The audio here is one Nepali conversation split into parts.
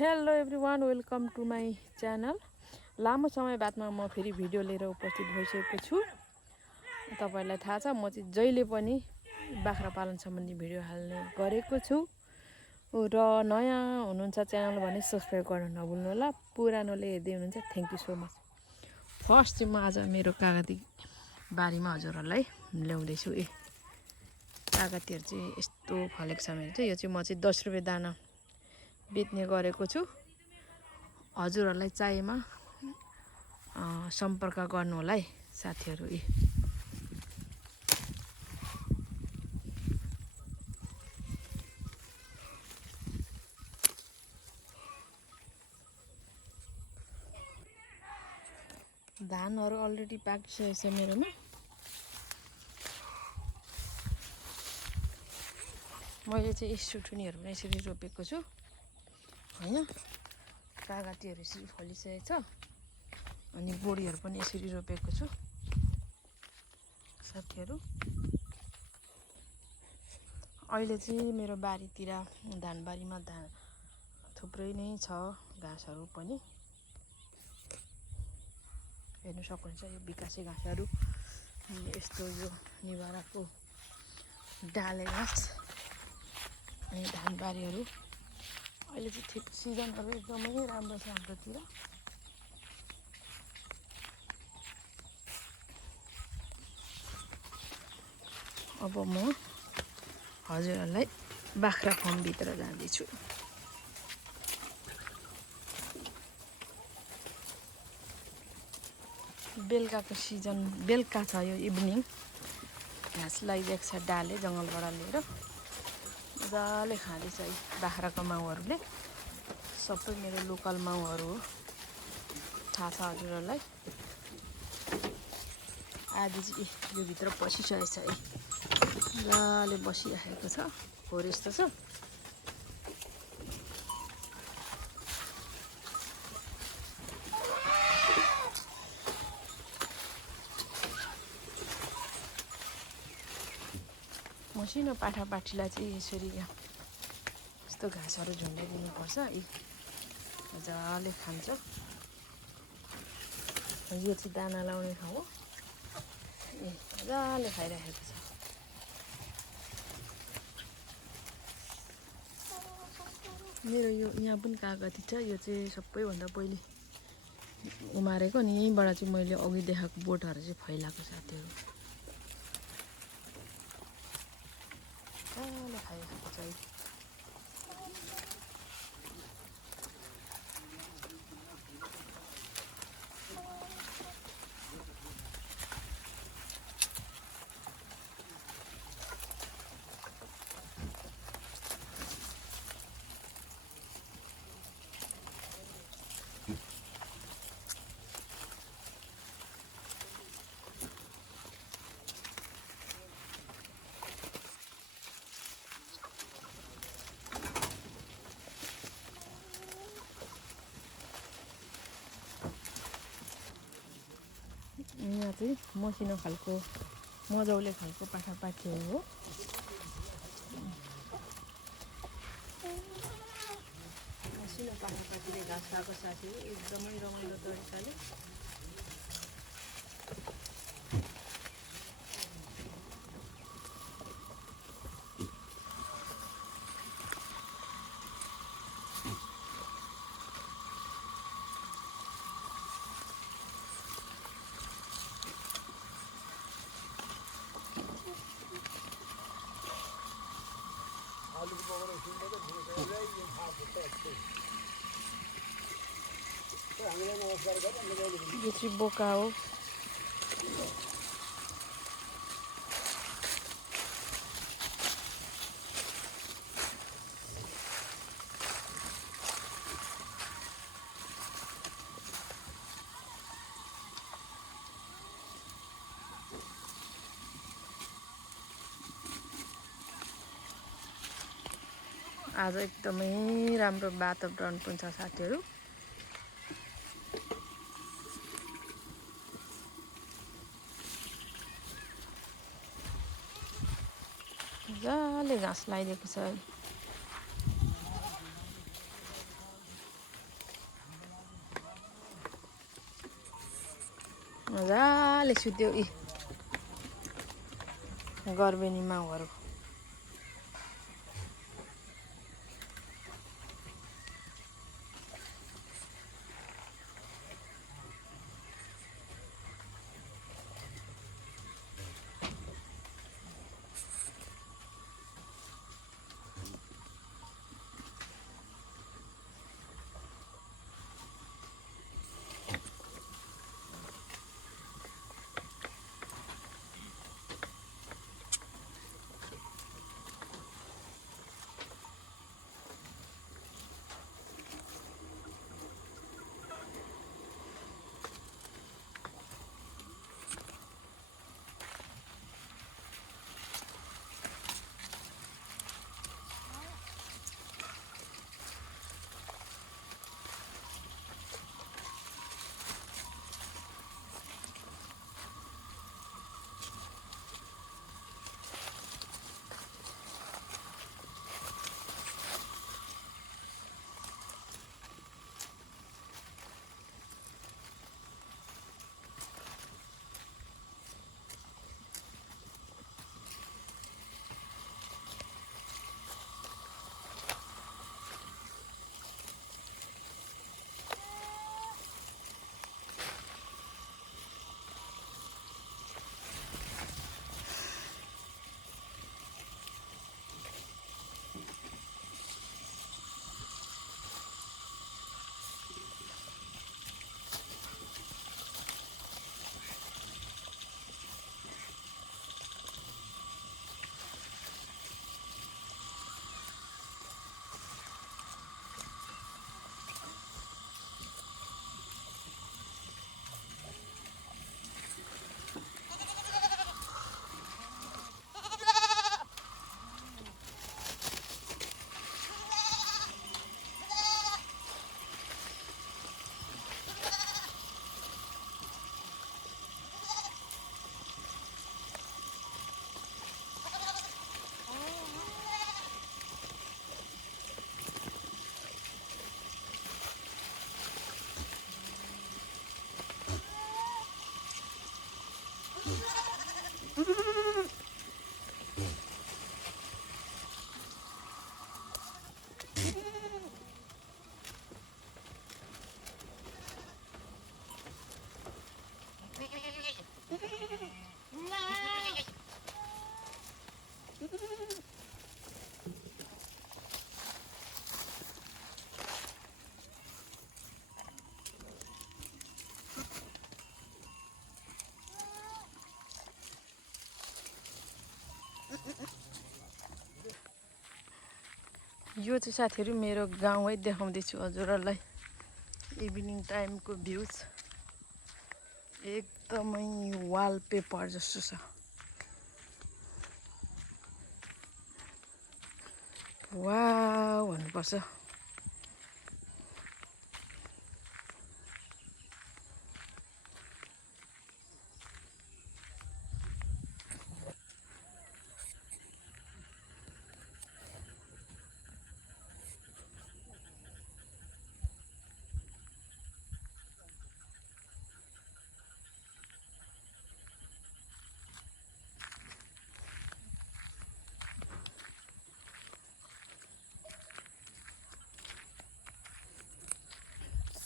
Hello everyone, welcome to my channel. लामो समय बादमा म फेरि भिडियो लिएर उपस्थित भइसकेको छु। तपाईहरुलाई थाहा छ म चाहिँ जहिले पनि बाख्रा पालन सम्बन्धी भिडियो हाल्ने गरेको छु र नयाँ हुनुहुन्छ च्यानल भने सब्स्क्राइब गर्न नभुल्नु होला। पुरानोले हेर्दै हुनुहुन्छ thank you so much. First चाहिँ म आज मेरो कागती बारीमा हजुरहरुलाई ल्याउँदैछु। कागतीहरु चाहिँ यस्तो फलेको छ भने चाहिँ यो चाहिँ म चाहिँ 10 रुपैयाँ दाना बेच्ने गरेको छु। हजुरहरुलाई चाहिएमा सम्पर्क गर्नु होला है साथीहरु। धानहरु अलरेडी पाकिसकेको छ मेरोमा। मैले चाहिँ सुटुनीहरु पनि यसरी रोपेको छु हैन। कागतीहरु यसरी फलिसकेको छ अनि बोडीहरु पनि यसरी रोपेको छु साथीहरु। अहिले चाहिँ मेरो बारीतिर धानबारीमा थुप्रै नै छ घाँसहरु पनि हेर्नु सक्नुहुन्छ। यो विकासे घाँसहरु यस्तो यो निवाराको डाले घाँस अनि धानबारीहरु अहिले चाहिँ ठिक सिजनहरु एकदमै राम्रो छ हाम्रोतिर। अब म हजुरहरुलाई बाख्रा फार्म भित्र जाँदैछु। बेलुकाको सिजन बेलुका छ यो इभिनिङ। घाँस लगाइदिएको छ डाले जङ्गलबाट लिएर मजाले खाँदैछ है बाख्राको माउहरुले। सबै मेरो लोकल माउहरु हो, थाहा छ हजुरहरुलाई। आदि चाहिँ यो भित्र पसिसकेको छ है, मजाले बसिरहेको छ, खोर यस्तो छ। मसिनो पाठापाठीलाई चाहिँ यसरी यस्तो घाँसहरु झुन्डाइदिनुपर्छ है, मजाले खान्छ। यो चाहिँ दाना लाउने ठाउँ हो, मजाले खाइरहेको छ। मेरो यो यहाँ पनि कागती छ, यो चाहिँ सबैभन्दा पहिले उमारेको अनि यहीँबाट चाहिँ मैले अघि देखाएको बोटहरु चाहिँ फैलाएको साथीहरु। मजाले खाइरहेको छ है। यहाँ चाहिँ मसिनो खालको मजौले खालको पाठापाठीहरु हो। मसिनो पाठापाठीले घाँस खाएको साथीहरु एकदमै रमाइलो तरिकाले। यो चाहिँ बोका हो। आज एकदमै राम्रो वातावरण पनि छ साथीहरु। मजाले घाँस लगाइदिएको छ। मजाले सुत्यो यी गर्बेनी माउहरू। यो चाहिँ साथीहरू मेरो गाउँ है, देखाउँदैछु हजुरहरूलाई। इभिनिङ टाइमको भ्यूज एकदमै वालपेपर जस्तो छ। वाउ भन्नुपर्छ।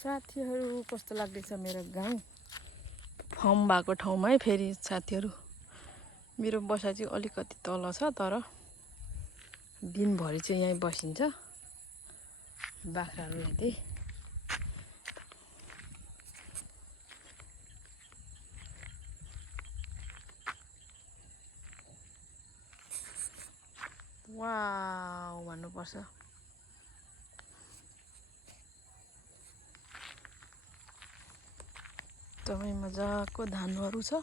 साथीहरू कस्तो लाग्दैछ मेरो गाउँ? फर्म भएको ठाउँमा है फेरि साथीहरू। मेरो बसा चाहिँ अलिकति तल छ, तर दिनभरि चाहिँ यहीँ बसिन्छ। बाख्राहरू हेर्दै वाउ भन्नुपर्छ। एकदमै मजाको धानहरू छ।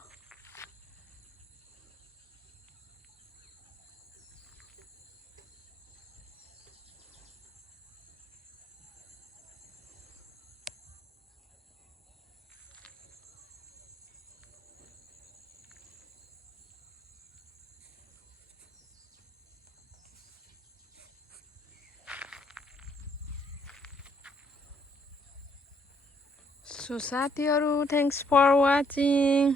सो साथीहरू थ्याङ्क्स फर वाचिङ